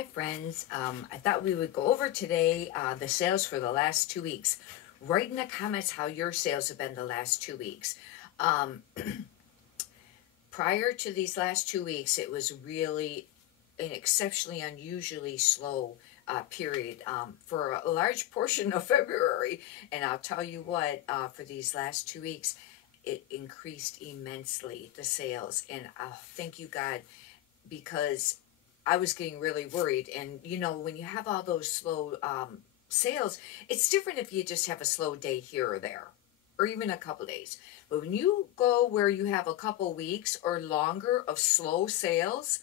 Hi friends, I thought we would go over today the sales for the last 2 weeks. Write in the comments how your sales have been the last 2 weeks. Um, Prior to these last 2 weeks, it was really an exceptionally unusually slow period for a large portion of February. And I'll tell you what, for these last 2 weeks, it increased immensely, the sales. And thank you, God, because I was getting really worried. And when you have all those slow sales, it's different if you just have a slow day here or there, or even a couple days. But when you go where you have a couple weeks or longer of slow sales,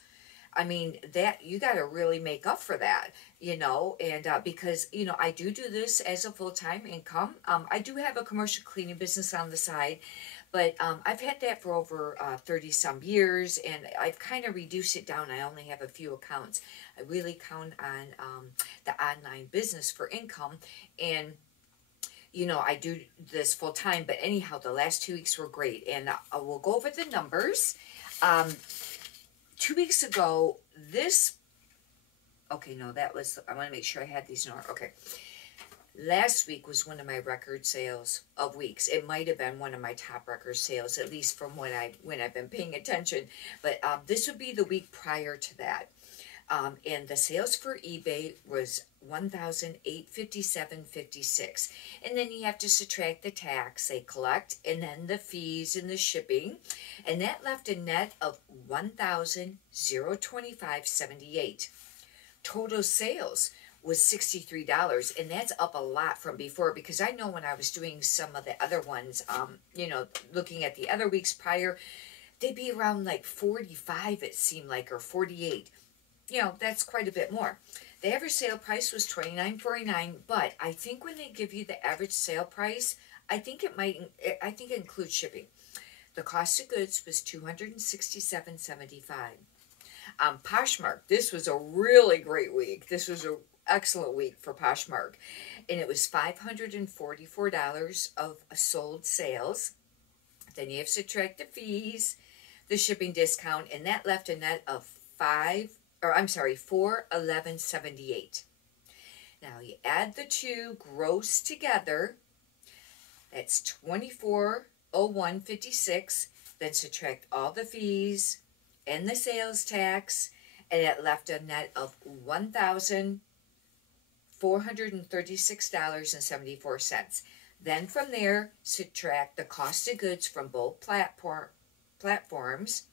I mean, that you got to really make up for that, and because, I do this as a full-time income. I do have a commercial cleaning business on the side, but I've had that for over 30 some years, and I've kind of reduced it down. I only have a few accounts. I really count on the online business for income, and I do this full time. But anyhow, the last 2 weeks were great, and we'll go over the numbers. 2 weeks ago, okay, no, I want to make sure I had these in order. Okay. Last week was one of my record sales of weeks. It might have been one of my top record sales, at least from when I've been paying attention. But this would be the week prior to that. And the sales for eBay was $1,857.56, and then you have to subtract the tax they collect, and then the fees and the shipping, and that left a net of $1,025.78. Total sales was $63, and that's up a lot from before, because I know when I was doing some of the other ones, looking at the other weeks prior, they'd be around like 45, it seemed like, or 48. That's quite a bit more. The average sale price was $29.49, but I think when they give you the average sale price, I think it includes shipping. The cost of goods was $267.75. Poshmark, this was a really great week. This was an excellent week for Poshmark, and it was $544 of sold sales. Then you have to subtract the fees, the shipping discount, and that left a net of $411.78. Now you add the two gross together, that's $2401.56. Then subtract all the fees and the sales tax, and it left a net of $1,436.74. Then from there, subtract the cost of goods from both platforms,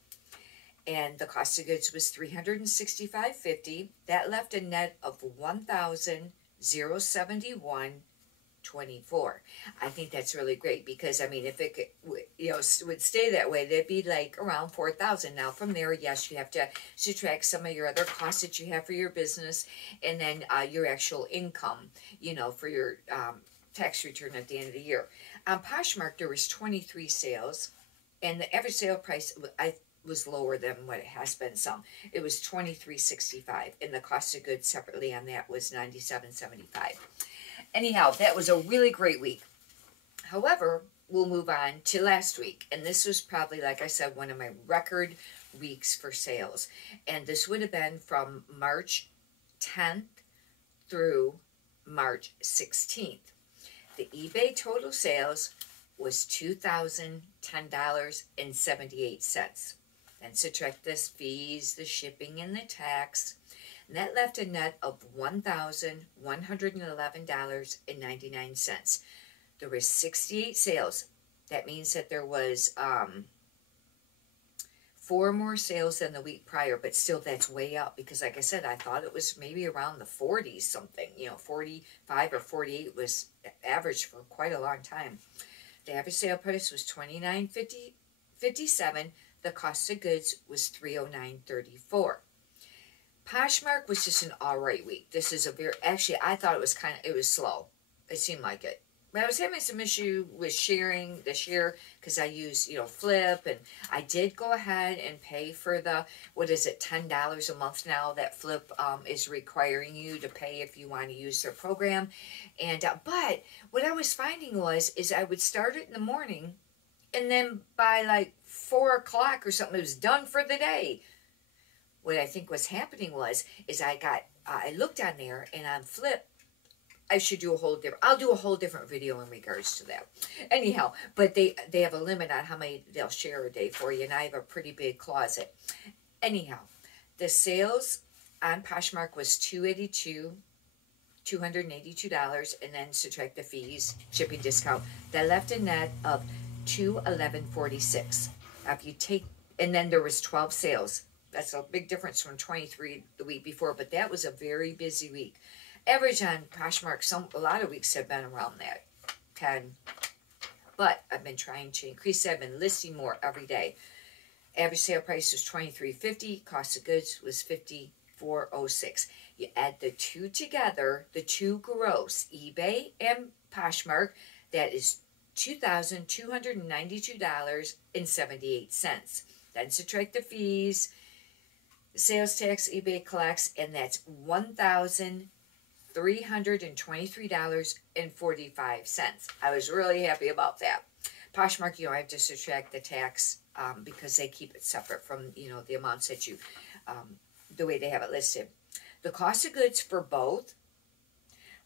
and the cost of goods was $365.50. That left a net of $1,071.24. I think that's really great, because if it could, would stay that way, that'd be like around $4,000. Now from there, yes, you have to subtract some of your other costs that you have for your business, and then your actual income, for your tax return at the end of the year. On Poshmark, there was 23 sales, and the average sale price was lower than what it has been some. It was $23.65, and the cost of goods separately on that was $97.75. Anyhow, that was a really great week. However, we'll move on to last week, and this was probably, like I said, one of my record weeks for sales. And this would have been from March 10th through March 16th. The eBay total sales was $2,010.78. Then subtract the fees, the shipping, and the tax, and that left a net of $1,111.99. There were 68 sales. That means that there was 4 more sales than the week prior, but still that's way up, because like I said, I thought it was maybe around the 40s something. 45 or 48 was average for quite a long time. The average sale price was $29.57. The cost of goods was $309.34. Poshmark was just an alright week. This is actually, I thought it was slow. It seemed like it. But I was having some issue with sharing this year, because I use, Flip, and I did go ahead and pay for the, $10 a month now that Flip is requiring you to pay if you want to use their program. And but what I was finding is I would start it in the morning, and then by like 4 o'clock or something, it was done for the day. what I think was happening is I looked on there, and on Flip, I should do a whole different, I'll do a whole different video in regards to that. Anyhow, but they have a limit on how many they'll share a day for you, and I have a pretty big closet. Anyhow, the sales on Poshmark was $282, and then subtract the fees, shipping discount. That left a net of $211.46. If you take, and then there was 12 sales. That's a big difference from 23 the week before, but that was a very busy week. Average on Poshmark, a lot of weeks have been around that 10, but I've been trying to increase that. I've been listing more every day. Average sale price was $23.50. Cost of goods was $54.06. You add the two together, the two gross, eBay and Poshmark, that is $2,292.78. Then subtract the fees, sales tax eBay collects, and that's $1,323.45. I was really happy about that. Poshmark, I have to subtract the tax because they keep it separate from, the amounts that you, the way they have it listed. The cost of goods for both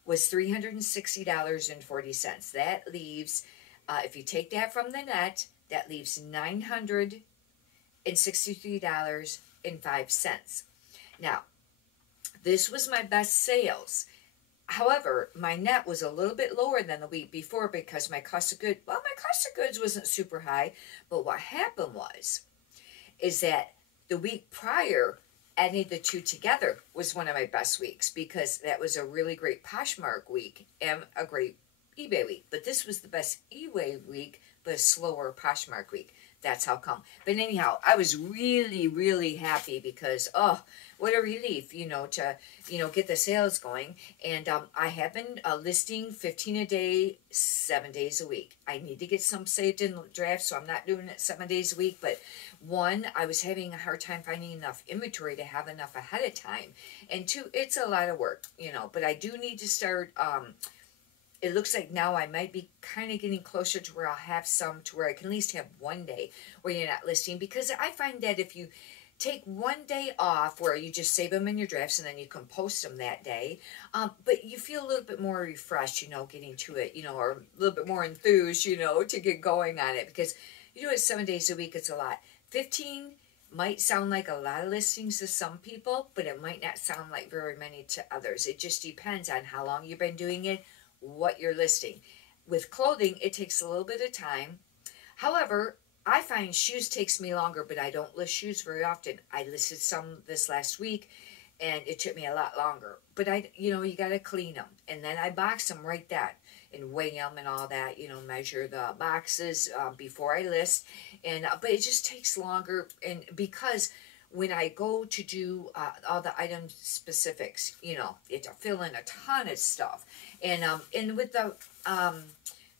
was $360.40. That leaves, if you take that from the net, that leaves $963.05. Now, this was my best sales. However, my net was a little bit lower than the week before because my cost of goods, wasn't super high. But what happened is that the week prior, adding the two together was one of my best weeks because that was a really great Poshmark week and a great eBay week. But this was the best eBay week, but a slower Poshmark week. That's how come. But anyhow, I was really, really happy because, what a relief, to, get the sales going. And I have been listing 15 a day, 7 days a week. I need to get some saved in drafts, so I'm not doing it 7 days a week. But one, I was having a hard time finding enough inventory to have enough ahead of time. And two, it's a lot of work, but I do need to start, it looks like now I might be kind of getting closer to where I'll have some to where I can at least have one day where you're not listing. Because I find that if you take one day off where you just save them in your drafts and then you can post them that day, but you feel a little bit more refreshed, getting to it, or a little bit more enthused, to get going on it. Because you do it 7 days a week, it's a lot. 15 might sound like a lot of listings to some people, but it might not sound like very many to others. It just depends on how long you've been doing it, what you're listing. With clothing, it takes a little bit of time. However, I find shoes takes me longer, but I don't list shoes very often. I listed some this last week, and it took me a lot longer. But you got to clean them, and then I box them right then and weigh them and all that. Measure the boxes before I list, and but it just takes longer, and because when I go to do all the item specifics, you have to fill in a ton of stuff. And with the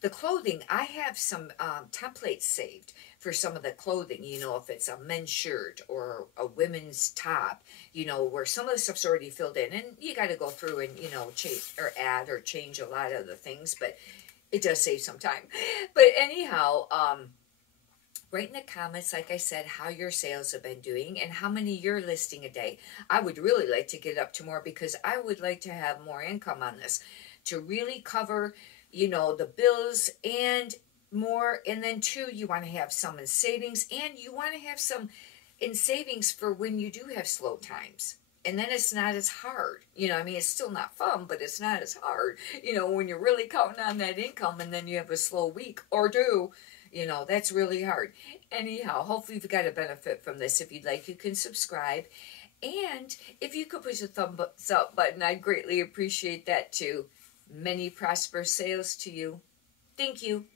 clothing, I have some templates saved for some of the clothing, if it's a men's shirt or a women's top, where some of the stuff's already filled in. And you got to go through and, change or add or change a lot of the things, but it does save some time. But anyhow, write in the comments, like I said, how your sales have been doing and how many you're listing a day. I would really like to get up to more because I would like to have more income on this to really cover, the bills and more. And then two, you want to have some in savings, and you want to have some in savings for when you do have slow times. And then it's not as hard. It's still not fun, but it's not as hard, when you're really counting on that income and then you have a slow week or two. That's really hard. Anyhow, hopefully you've got a benefit from this. If you'd like, you can subscribe. And if you could push the thumbs up button, I'd greatly appreciate that too. Many prosperous sales to you. Thank you.